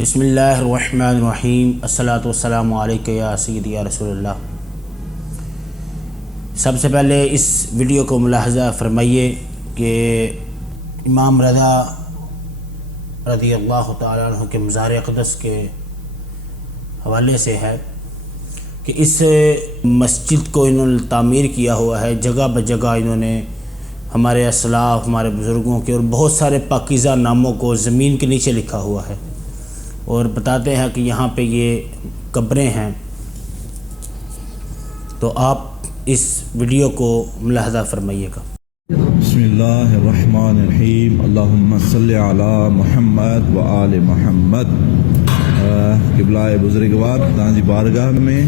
بسم اللہ الرحمن الرحیم الصلاۃ والسلام علیکہ یا سیدی یا رسول اللہ۔ سب سے پہلے اس ویڈیو کو ملاحظہ فرمائیے کہ امام رضا رضی اللہ تعالیٰ عنہ کے مزار اقدس کے حوالے سے ہے کہ اس مسجد کو انہوں نے تعمیر کیا ہوا ہے، جگہ بجگہ انہوں نے ہمارے اسلاف، ہمارے بزرگوں کے اور بہت سارے پاکیزہ ناموں کو زمین کے نیچے لکھا ہوا ہے، اور بتاتے ہیں کہ یہاں پہ یہ قبریں ہیں۔ تو آپ اس ویڈیو کو ملاحظہ فرمائیے گا۔ بسم اللہ الرحمن الرحیم، اللہم صلی علی محمد و آل محمد۔ قبلہ بزرگوار تانجی بارگاہ میں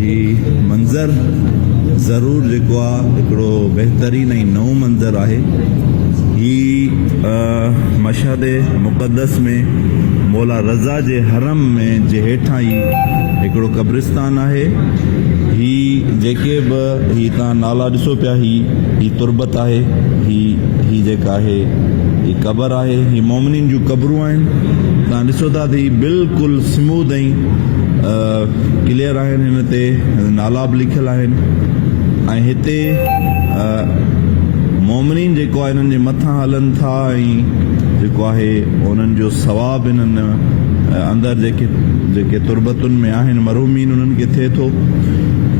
یہ منظر ضرور جکو ایکڑو بہترین ای نو منظر ہے۔ مشہد مقدس میں مولا رضا جے حرم میں جے ہیٹھاں ایکڑو قبرستان ہے۔ ہی جیکے ہی تا نالا ڈسو پیا ہی تربت ہے، ہی جیکا ہے ہی قبر ہے، ہی مومنین جو قبروں ہیں تا ڈسو تا تھی بالکل سموتھ ہیں، کلیئر ہیں، ہن تے نالا بھی لکھل ہیں، ऐं हिते मोमिनीन जेको आहे इन्हनि जे मथां हलनि था ऐं जेको आहे उन्हनि जो सवाबु इन्हनि अंदरि जेके तुर्बतुनि में आहिनि मरहूमीन उन्हनि खे थिए थो।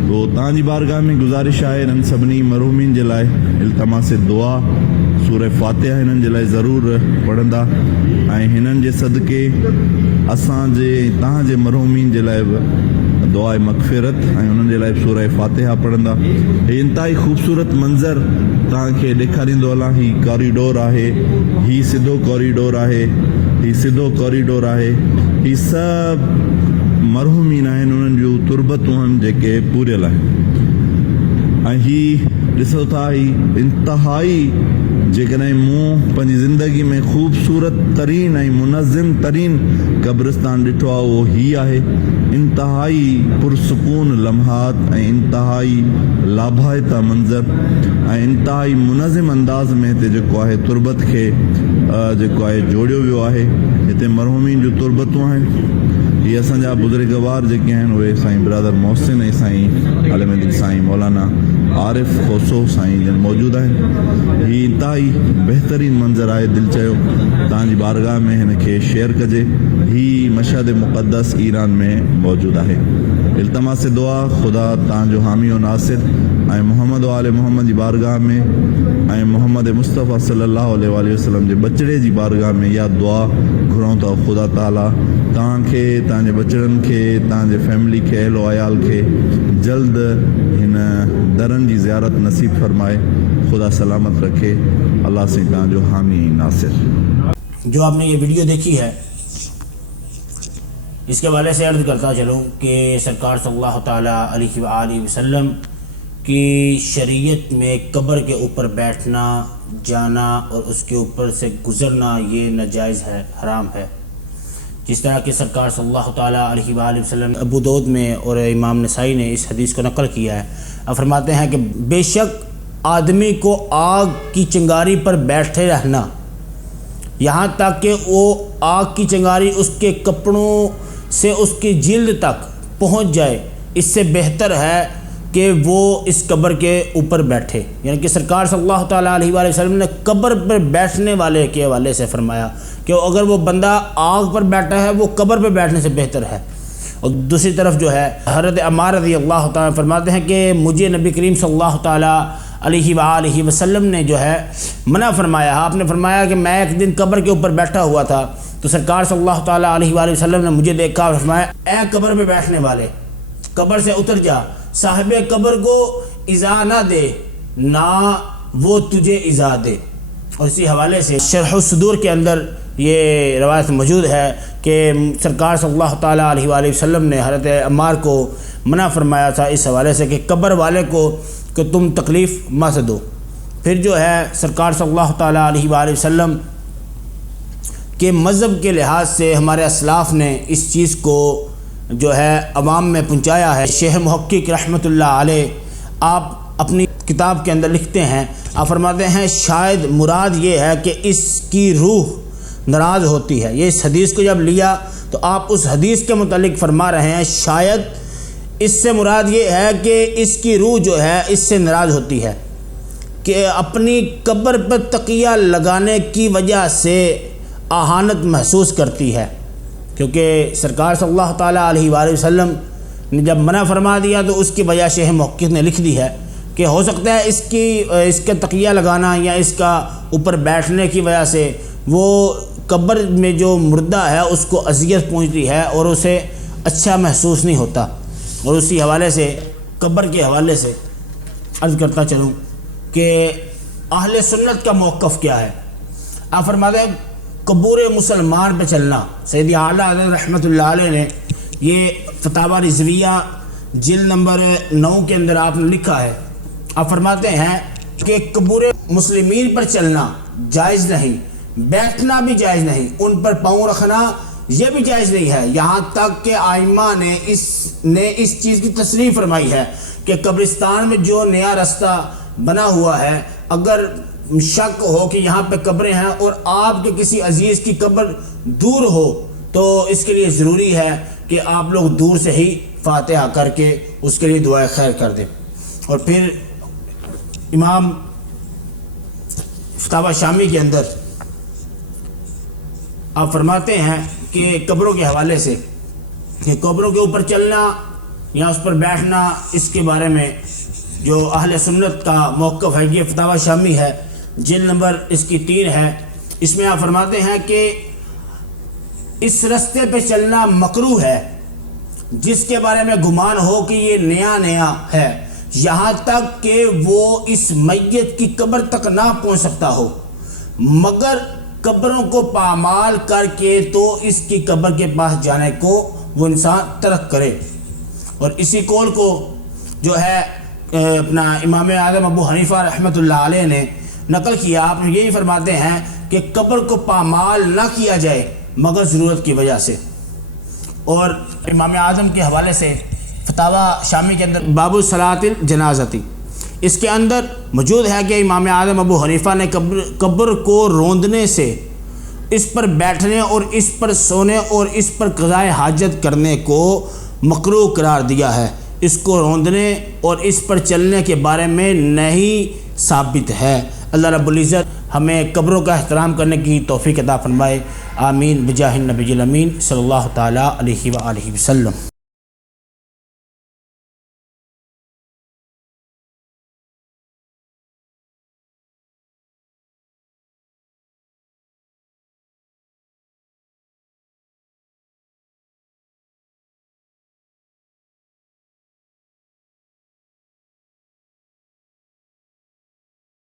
तो तव्हांजी बारगाह में गुज़ारिश आहे इन्हनि सभिनी मरहूमीन जे लाइ इल्तमास दुआ सूरह फातिहा हिननि जे लाइ ज़रूरु पढ़ंदा ऐं हिननि जे सदके असांजे तव्हांजे मरहूमीन जे लाइ बि दुआ मग़फ़िरत ऐं उन्हनि जे लाइ सूरह फातिहा पढ़ंदा। हीउ इंतिहाई ख़ूबसूरत मंज़र तव्हांखे ॾेखारींदो हलां। ही कॉरिडोर आहे, ही सिधो कॉरिडोर आहे, ही सिधो कॉरिडोर आहे। ही सभु मरहूमीन आहिनि, उन्हनि जूं तुर्बतूं आहिनि जेके पूरियल आहिनि। ऐं ही ॾिसो था ही इंतिहाई जेकॾहिं मूं पंहिंजी ज़िंदगी में ख़ूबसूरत तरीन ऐं मुनज़्ज़म तरीन क़ब्रिस्तान ॾिठो आहे उहो ही आहे। इंतिहाई पुरसकून लम्हात ऐं इंतिहाई लाभाइता मंज़र ऐं इंतिहाई मुनज़्ज़म अंदाज़ में हिते जेको आहे तुर्बत खे जेको आहे जोड़ियो वियो आहे। हिते मरहूमीन जूं तुर्बतूं आहिनि। ये असांजा बुज़ुर्गवार जेके आहिनि उहे साईं ब्रदर मोहसिन ऐं साईं आलिम साईं मौलाना आरिफ खोसो साईं जन मौजूदु आहिनि। ही इंतिहाई बहितरीन मंज़र आहे। दिलि चयो तव्हांजी बारगाह में हिन खे शेयर कजे। ही मशहद मुक़द्दस ईरान में मौजूदु आहे। इल्तमास दुआ ख़ुदा तव्हांजो हामी व नासिर ऐं मोहम्मद व आले मोहम्मद जी बारगाह में ऐं मोहम्मद मुस्तफ़ा सल्लल्लाहु अलैहि वसल्लम जे बचड़े जी बारगाह में इहा दुआ घुरूं था ख़ुदा ताला तव्हांखे, तव्हांजे बचड़नि खे, तव्हांजे फैमिली खे, अहलो अयाल खे जल्द हिन दरनि जी ज़ियारत नसीब फरमाए। खुदा सलामत रखे। अल्लाह से तव्हांजो हामी नासिर। जो आपने ये वीडियो देखी है इसके हवाले से अर्ज़ करता चलूँ कि सरकार सल्लल्लाहु ताला अलैहि वसल्लम की शरीयत में कब्र के ऊपर बैठना, जाना और उसके ऊपर से गुज़रना ये नाजायज़ है, हराम है। जिस तरह कि सरकार सल्लल्लाहु ताला अलैहि वसल्लम अबू दाऊद में और इमाम नसाई ने इस हदीस को नकल किया है। अब फरमाते हैं कि बेशक आदमी को आग की चिंगारी पर बैठे रहना यहाँ तक कि वो आग की चिंगारी उसके कपड़ों से उसकी जिल्द तक पहुँच जाए, इससे बेहतर है कि वो इस कब्र के ऊपर बैठे। यानी कि सरकार सल्लल्लाहु ताला अलैहि वसल्लम ने कब्र पर बैठने वाले के हवाले से फरमाया कि अगर वो बंदा आग पर बैठा है वो कब्र पर बैठने से बेहतर है। और दूसरी तरफ जो है हज़रत अम्मार रज़ी अल्लाह ताला फरमाते हैं कि मुझे नबी करीम सल्लल्लाहु ताला अलैहि वसल्लम ने जो है मना फरमाया। आपने फरमाया कि मैं एक दिन कब्र के ऊपर बैठा हुआ था तो सरकार सल्लल्लाहु ताला अलैहि वसल्लम ने मुझे देखा और फरमाया, ऐ कब्र पे बैठने वाले, कब्र से उतर जा, साहिब कब्र को इज़ा ना दे ना वो तुझे इज़ा दे। और इसी हवाले से शरह सदूर के अंदर ये रवायत मौजूद है कि सरकार सल्लल्लाहु ताला अलैहि वसल्लम ने हज़रत अम्मार को मना फरमाया था इस हवाले से कि कब्र वाले को कि तुम तकलीफ़ मत दो। फिर जो है सरकार सल्लल्लाहु ताला अलैहि वसल्लम के मज़हब के लिहाज से हमारे असलाफ़ ने इस चीज़ को जो है अवाम में पहुँचाया है। शेख मुहक्किक रहमतुल्लाह अलैह आप अपनी किताब के अंदर लिखते हैं, आप फरमाते हैं शायद मुराद ये है कि इसकी रूह ناراض ہوتی ہے۔ یہ اس حدیث کو جب لیا تو آپ اس حدیث کے متعلق فرما رہے ہیں شاید اس سے مراد یہ ہے کہ اس کی روح جو ہے اس سے ناراض ہوتی ہے کہ اپنی قبر پر تقیہ لگانے کی وجہ سے اہانت محسوس کرتی ہے، کیونکہ سرکار صلی اللہ تعالیٰ علیہ وآلہ وسلم نے جب منع فرما دیا تو اس کی وجہ شیخ محقق نے لکھ دی ہے کہ ہو سکتا ہے اس کا تقیہ لگانا یا اس کا اوپر بیٹھنے کی وجہ سے وہ قبر میں جو مردہ ہے اس کو اذیت پہنچتی ہے اور اسے اچھا محسوس نہیں ہوتا۔ اور اسی حوالے سے قبر کے حوالے سے عرض کرتا چلوں کہ اہل سنت کا موقف کیا ہے۔ آپ فرماتے ہیں قبور مسلمان پہ چلنا، سید اعلیٰ حضرت رحمۃ اللہ علیہ نے یہ فتاوی رضویہ جلد نمبر 9 کے اندر آپ نے لکھا ہے۔ آپ فرماتے ہیں کہ قبور مسلمین پر چلنا جائز نہیں، بیٹھنا بھی جائز نہیں، ان پر پاؤں رکھنا یہ بھی جائز نہیں ہے، یہاں تک کہ ائمہ نے اس چیز کی تصریح فرمائی ہے کہ قبرستان میں جو نیا رستہ بنا ہوا ہے اگر شک ہو کہ یہاں پہ قبریں ہیں اور آپ کے کسی عزیز کی قبر دور ہو تو اس کے لیے ضروری ہے کہ آپ لوگ دور سے ہی فاتحہ کر کے اس کے لیے دعائے خیر کر دیں۔ اور پھر امام فتاوی شامی کے اندر آپ فرماتے ہیں کہ قبروں کے حوالے سے کہ قبروں کے اوپر چلنا یا اس پر بیٹھنا اس کے بارے میں جو اہل سنت کا موقف ہے، یہ فتاوی شامی ہے، جلد نمبر اس کی 3 ہے۔ اس میں آپ فرماتے ہیں کہ اس رستے پہ چلنا مکروہ ہے جس کے بارے میں گمان ہو کہ یہ نیا ہے، یہاں تک کہ وہ اس میت کی قبر تک نہ پہنچ سکتا ہو، مگر قبروں کو پامال کر کے تو اس کی قبر کے پاس جانے کو وہ انسان ترک کرے۔ اور اسی قول کو جو ہے اپنا امام اعظم ابو حنیفہ رحمۃ اللہ علیہ نے نقل کیا۔ آپ یہی فرماتے ہیں کہ قبر کو پامال نہ کیا جائے مگر ضرورت کی وجہ سے۔ اور امام اعظم کے حوالے سے فتاوی شامی کے اندر باب صلاۃ الجنازتی، اس کے اندر موجود ہے کہ امام اعظم ابو حنیفہ نے قبر کو روندنے سے، اس پر بیٹھنے اور اس پر سونے اور اس پر قضائے حاجت کرنے کو مکروہ قرار دیا ہے۔ اس کو روندنے اور اس پر چلنے کے بارے میں نہیں ثابت ہے۔ اللہ رب العزت ہمیں قبروں کا احترام کرنے کی توفیق عطا فرمائے، آمین بجاہ النبی الامین صلی اللہ تعالیٰ علیہ وآلہ وسلم۔